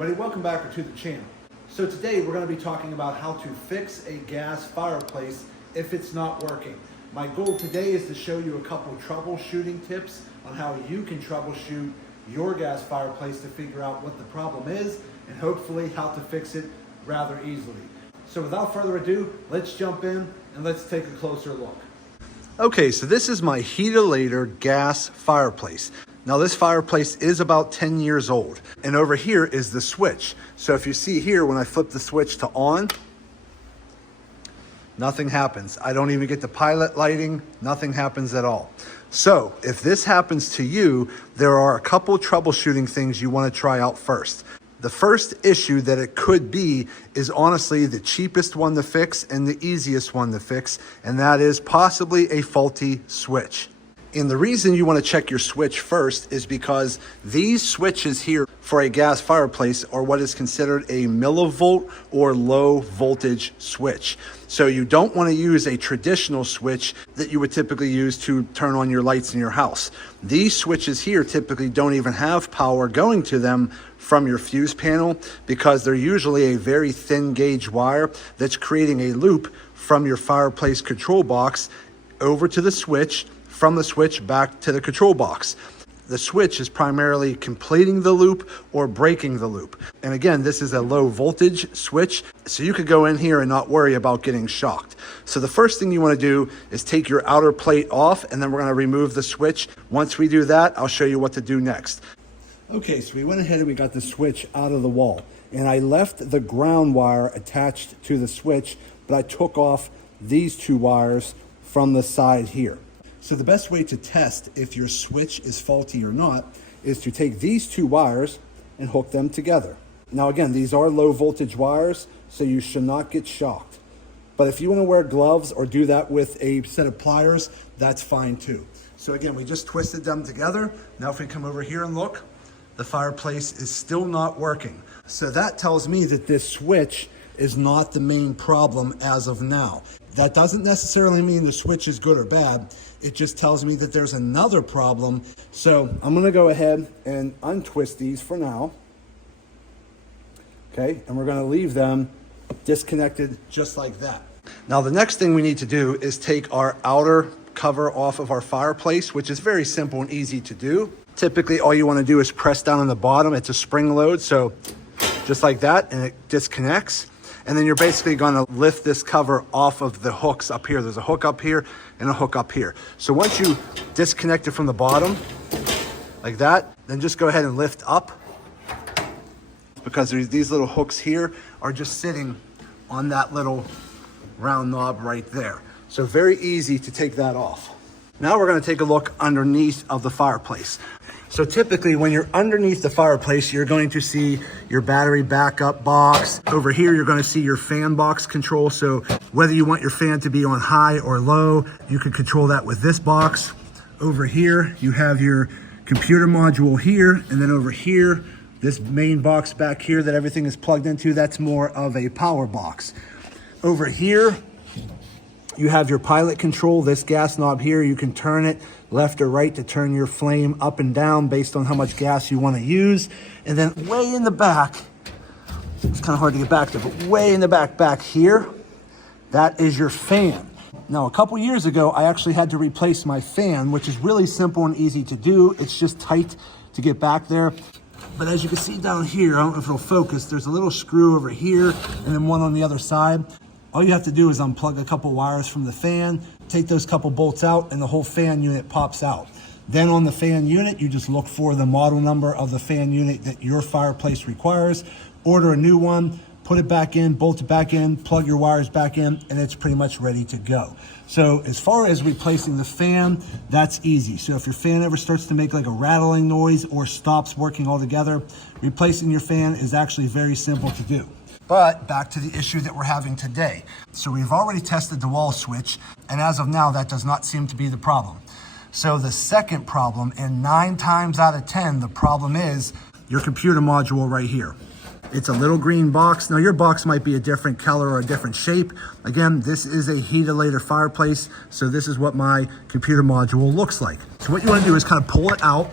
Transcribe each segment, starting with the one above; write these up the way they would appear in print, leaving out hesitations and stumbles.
everybody, welcome back to the channel. So today we're going to be talking about how to fix a gas fireplace if it's not working. My goal today is to show you a couple troubleshooting tips on how you can troubleshoot your gas fireplace to figure out what the problem is and hopefully how to fix it rather easily. So without further ado, let's jump in and let's take a closer look. Okay, so this is my Heatilator gas fireplace. Now this fireplace is about 10 years old, and over here is the switch. So if you see here, when I flip the switch to on, nothing happens. I don't even get the pilot lighting, nothing happens at all. So if this happens to you, there are a couple troubleshooting things you want to try out first. The first issue that it could be is honestly the cheapest one to fix and the easiest one to fix, and that is possibly a faulty switch. And the reason you want to check your switch first is because these switches here for a gas fireplace are what is considered a millivolt or low voltage switch. So you don't want to use a traditional switch that you would typically use to turn on your lights in your house. These switches here typically don't even have power going to them from your fuse panel because they're usually a very thin gauge wire that's creating a loop from your fireplace control box over to the switch, from the switch back to the control box. The switch is primarily completing the loop or breaking the loop. And again, this is a low voltage switch, so you could go in here and not worry about getting shocked. So the first thing you want to do is take your outer plate off, and then we're going to remove the switch. Once we do that, I'll show you what to do next. Okay, so we went ahead and we got the switch out of the wall, and I left the ground wire attached to the switch, but I took off these two wires from the side here. So the best way to test if your switch is faulty or not is to take these two wires and hook them together. Now again, these are low voltage wires, so you should not get shocked. But if you want to wear gloves or do that with a set of pliers, that's fine too. So again, we just twisted them together. Now if we come over here and look, the fireplace is still not working. So that tells me that this switch is not the main problem as of now. That doesn't necessarily mean the switch is good or bad. It just tells me that there's another problem. So I'm gonna go ahead and untwist these for now. Okay, and we're gonna leave them disconnected just like that. Now the next thing we need to do is take our outer cover off of our fireplace, which is very simple and easy to do. Typically all you wanna do is press down on the bottom. It's a spring load, so just like that, and it disconnects. And then you're basically gonna lift this cover off of the hooks up here. There's a hook up here and a hook up here. So once you disconnect it from the bottom, like that, then just go ahead and lift up, because these little hooks here are just sitting on that little round knob right there. So very easy to take that off. Now we're gonna take a look underneath of the fireplace. So typically when you're underneath the fireplace, you're going to see your battery backup box. Over here, you're going to see your fan box control. So whether you want your fan to be on high or low, you can control that with this box. Over here, you have your computer module here. And then over here, this main box back here that everything is plugged into, that's more of a power box. Over here, you have your pilot control. This gas knob here, you can turn it left or right to turn your flame up and down based on how much gas you want to use. And then way in the back, it's kind of hard to get back to, but way in the back here, that is your fan. Now, a couple years ago, I actually had to replace my fan, which is really simple and easy to do. It's just tight to get back there. But as you can see down here, I don't know if it'll focus, there's a little screw over here and then one on the other side. All you have to do is unplug a couple wires from the fan, take those couple bolts out, and the whole fan unit pops out. Then on the fan unit, you just look for the model number of the fan unit that your fireplace requires, order a new one, put it back in, bolt it back in, plug your wires back in, and it's pretty much ready to go. So as far as replacing the fan, that's easy. So if your fan ever starts to make like a rattling noise or stops working altogether, replacing your fan is actually very simple to do. But back to the issue that we're having today. So we've already tested the wall switch, and as of now, that does not seem to be the problem. So the second problem, and 9 times out of 10, the problem is your computer module right here. It's a little green box. Now your box might be a different color or a different shape. Again, this is a Heatilator fireplace, so this is what my computer module looks like. So what you want to do is kind of pull it out,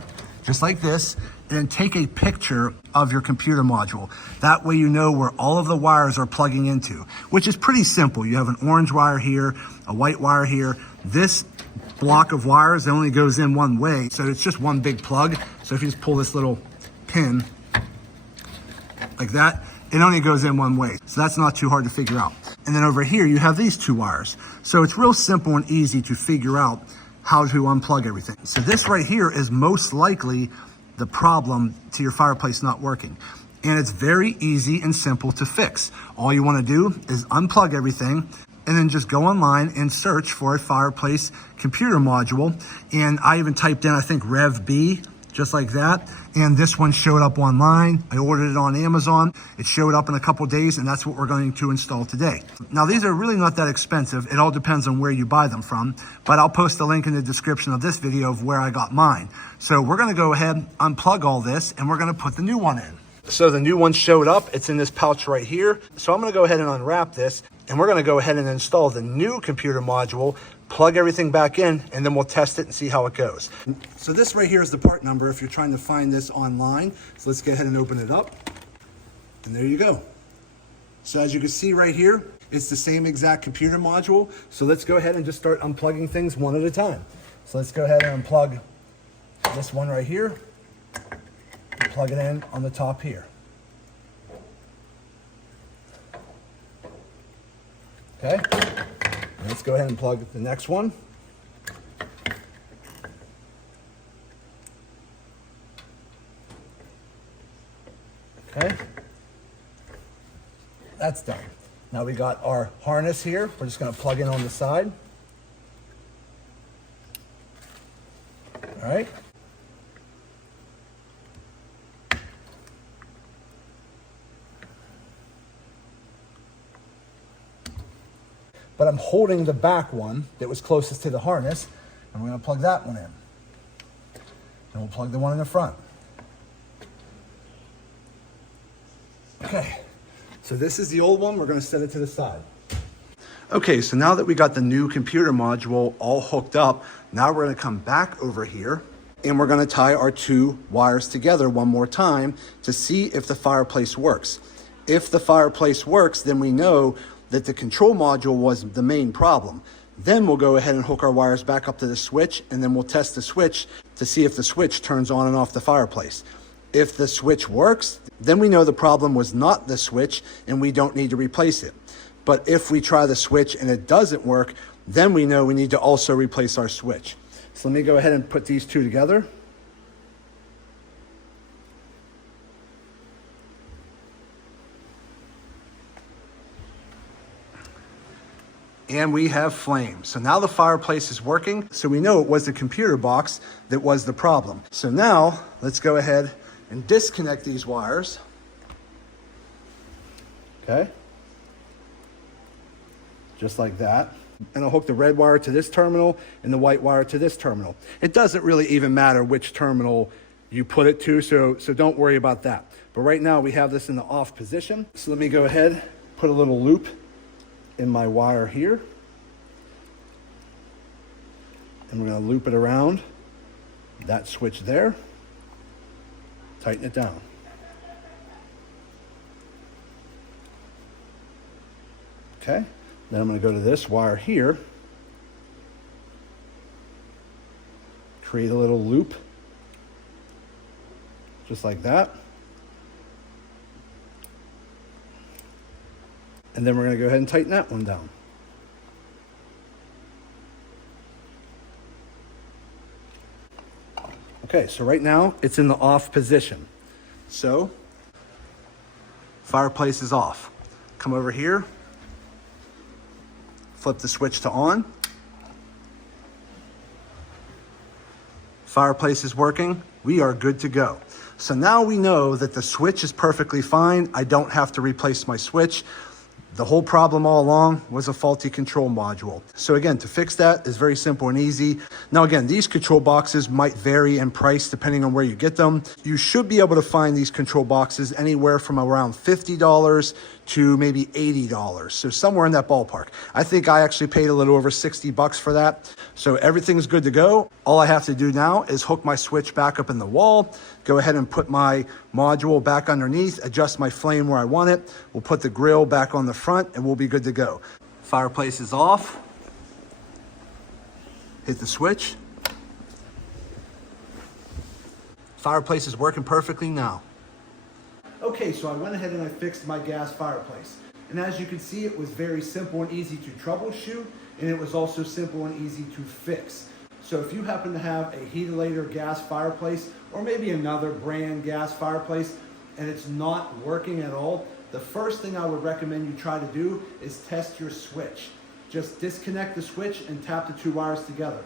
just like this, and then take a picture of your computer module. That way you know where all of the wires are plugging into, which is pretty simple. You have an orange wire here, a white wire here. This block of wires only goes in one way, so it's just one big plug. So if you just pull this little pin like that, it only goes in one way. So that's not too hard to figure out. And then over here, you have these two wires. So it's real simple and easy to figure out how to unplug everything. So this right here is most likely the problem to your fireplace not working. And it's very easy and simple to fix. All you wanna do is unplug everything and then just go online and search for a fireplace computer module. And I even typed in, I think, Rev B, just like that. And this one showed up online. I ordered it on Amazon. It showed up in a couple days, and that's what we're going to install today. Now, these are really not that expensive. It all depends on where you buy them from, but I'll post a link in the description of this video of where I got mine. So we're gonna go ahead, unplug all this, and we're gonna put the new one in. So the new one showed up. It's in this pouch right here. So I'm gonna go ahead and unwrap this, and we're gonna go ahead and install the new computer module, plug everything back in, and then we'll test it and see how it goes. So this right here is the part number if you're trying to find this online. So let's go ahead and open it up. And there you go. So as you can see right here, it's the same exact computer module. So let's go ahead and just start unplugging things one at a time. So let's go ahead and unplug this one right here. And plug it in on the top here. Okay. Let's go ahead and plug the next one. Okay. That's done. Now we got our harness here. We're just going to plug in on the side. All right. But I'm holding the back one that was closest to the harness, and we're gonna plug that one in. And we'll plug the one in the front. Okay, so this is the old one. We're gonna set it to the side. Okay, so now that we got the new computer module all hooked up, now we're gonna come back over here and we're gonna tie our two wires together one more time to see if the fireplace works. If the fireplace works, then we know that the control module was the main problem. Then we'll go ahead and hook our wires back up to the switch, and then we'll test the switch to see if the switch turns on and off the fireplace. If the switch works, then we know the problem was not the switch and we don't need to replace it. But if we try the switch and it doesn't work, then we know we need to also replace our switch. So let me go ahead and put these two together. And we have flame. So now the fireplace is working. So we know it was the computer box that was the problem. So now let's go ahead and disconnect these wires. Okay. Just like that. And I'll hook the red wire to this terminal and the white wire to this terminal. It doesn't really even matter which terminal you put it to, so don't worry about that. But right now we have this in the off position. So let me go ahead, put a little loop in my wire here. And we're going to loop it around that switch there. Tighten it down. Okay. Then I'm going to go to this wire here. Create a little loop. Just like that. And then we're going to go ahead and tighten that one down. Okay, so right now it's in the off position. So, fireplace is off. Come over here, flip the switch to on. Fireplace is working. We are good to go. So now we know that the switch is perfectly fine. I don't have to replace my switch. The whole problem all along was a faulty control module. So again, to fix that is very simple and easy. Now again, these control boxes might vary in price depending on where you get them. You should be able to find these control boxes anywhere from around $50 to maybe $80. So somewhere in that ballpark. I think I actually paid a little over 60 bucks for that. So everything's good to go. All I have to do now is hook my switch back up in the wall, go ahead and put my module back underneath, adjust my flame where I want it. We'll put the grill back on the front and we'll be good to go. Fireplace is off. Hit the switch. Fireplace is working perfectly now. Okay, so I went ahead and I fixed my gas fireplace. And as you can see, it was very simple and easy to troubleshoot, and it was also simple and easy to fix. So if you happen to have a Heatilator gas fireplace, or maybe another brand gas fireplace, and it's not working at all, the first thing I would recommend you try to do is test your switch. Just disconnect the switch and tap the two wires together.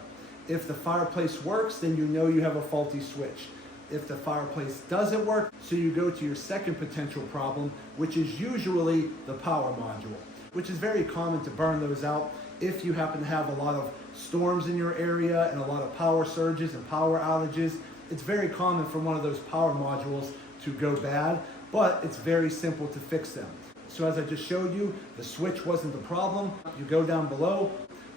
If the fireplace works, then you know you have a faulty switch. If the fireplace doesn't work, so you go to your second potential problem, which is usually the power module, which is very common to burn those out if you happen to have a lot of storms in your area and a lot of power surges and power outages. It's very common for one of those power modules to go bad, but it's very simple to fix them. So as I just showed you, the switch wasn't the problem. You go down below,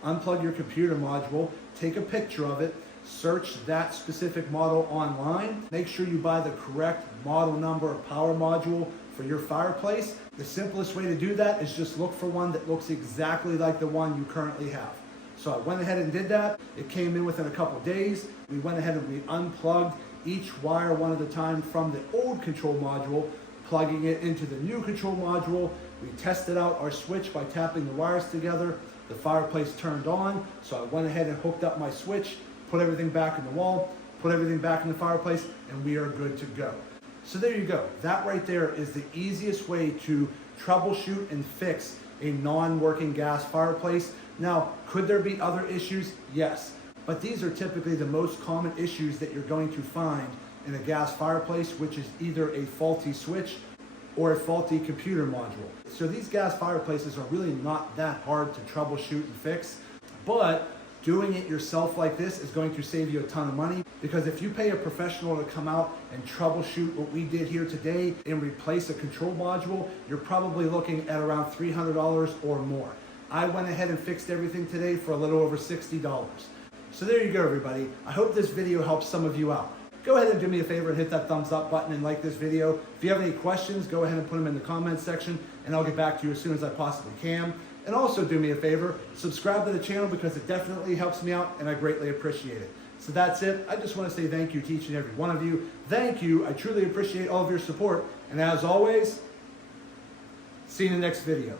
unplug your computer module, take a picture of it, search that specific model online. Make sure you buy the correct model number of power module for your fireplace. The simplest way to do that is just look for one that looks exactly like the one you currently have. So I went ahead and did that. It came in within a couple days. We went ahead and we unplugged each wire one at a time from the old control module, plugging it into the new control module. We tested out our switch by tapping the wires together. The fireplace turned on, so I went ahead and hooked up my switch, put everything back in the wall, put everything back in the fireplace, and we are good to go. So there you go. That right there is the easiest way to troubleshoot and fix a non-working gas fireplace. Now, could there be other issues? Yes, but these are typically the most common issues that you're going to find in a gas fireplace, which is either a faulty switch or a faulty computer module. So these gas fireplaces are really not that hard to troubleshoot and fix, but doing it yourself like this is going to save you a ton of money, because if you pay a professional to come out and troubleshoot what we did here today and replace a control module, you're probably looking at around $300 or more. I went ahead and fixed everything today for a little over $60. So there you go, everybody. I hope this video helps some of you out. Go ahead and do me a favor and hit that thumbs up button and like this video. If you have any questions, go ahead and put them in the comments section and I'll get back to you as soon as I possibly can. And also do me a favor, subscribe to the channel because it definitely helps me out and I greatly appreciate it. So that's it. I just want to say thank you to each and every one of you. Thank you. I truly appreciate all of your support. And as always, see you in the next video.